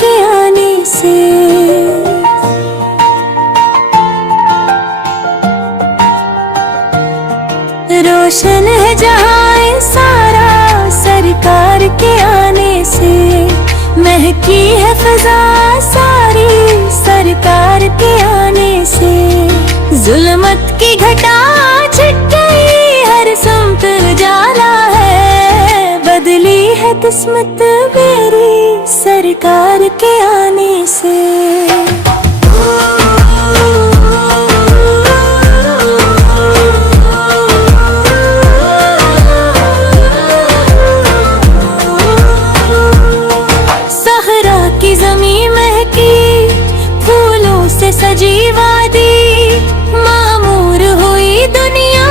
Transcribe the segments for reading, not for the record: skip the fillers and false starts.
के आने से। रोशन है जहां सारा सरकार के आने से। महकी है फजा सारी सरकार के आने से। जुल्मत की घटा छिट गई हर सुमत उजाला है। बदली है किस्मत मेरी सरकार के आने से। की ज़मीं महकी फूलों से सजी वादी। मामूर हुई दुनिया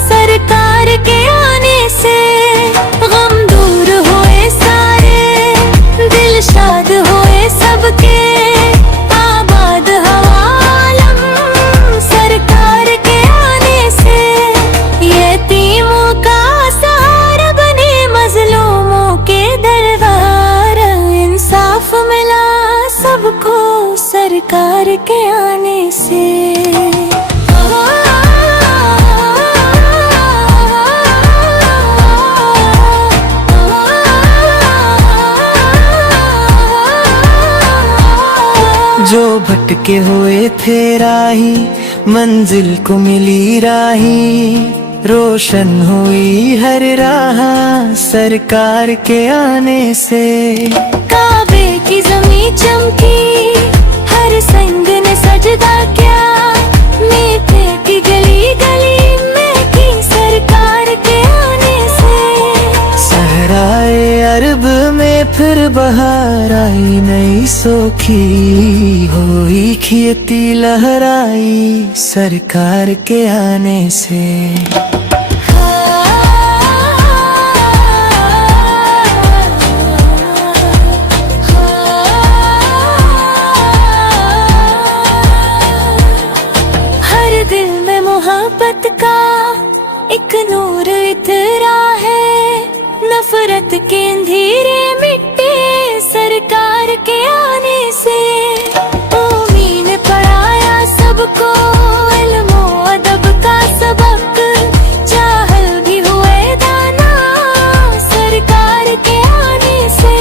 सरकार के आने से। गम दूर हुए सारे दिल शाद हुए सबके। आबाद हवालम सरकार के आने से। यतीमों का सहारा बने मजलूमों के दरबार। इंसाफ मिला सबको सरकार के आने से। जो भटके हुए थे राही मंजिल को मिली राही। रोशन हुई हर राह सरकार के आने से। काबे की ज़मीं चमकी हर संग ने सजदा किया। मीठे की गली गली में की सरकार के आने से। सहराए अरब में फिर बहार आई नई सोखी। हुई खेती लहराई सरकार के आने से। दिल में मोहब्बत का एक नूर इतरा है। नफरत के अंधेरे मिटे सरकार के आने से। उम्मीद पढ़ाया सबको इल्म और अदब का सबक। जाहल भी हुए दाना सरकार के आने से।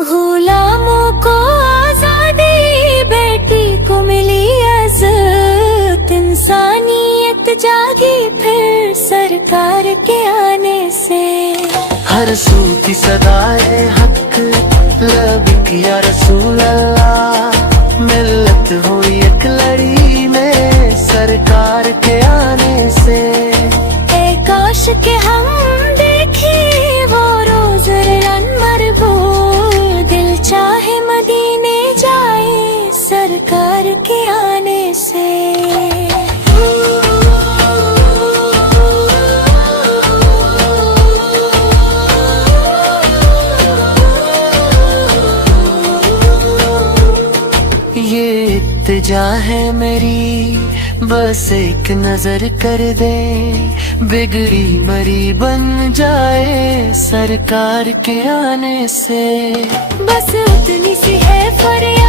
गुलामों को को मिली इज़्ज़त। इंसानियत जागी फिर सरकार के आने से। हर सू की सदाए हक लब या रसूल अल्लाह। मिल्लत हुई एक लड़ी में सरकार के आने से। ए काश के हम देखे वो रोज अनवर वो। दिल चाहे मदीने जाए सरकार के आने से। ये इत्तिजा है मेरी बस एक नजर कर दे। बिगड़ी मरी बन जाए सरकार के आने से। बस उतनी सी है फरियाद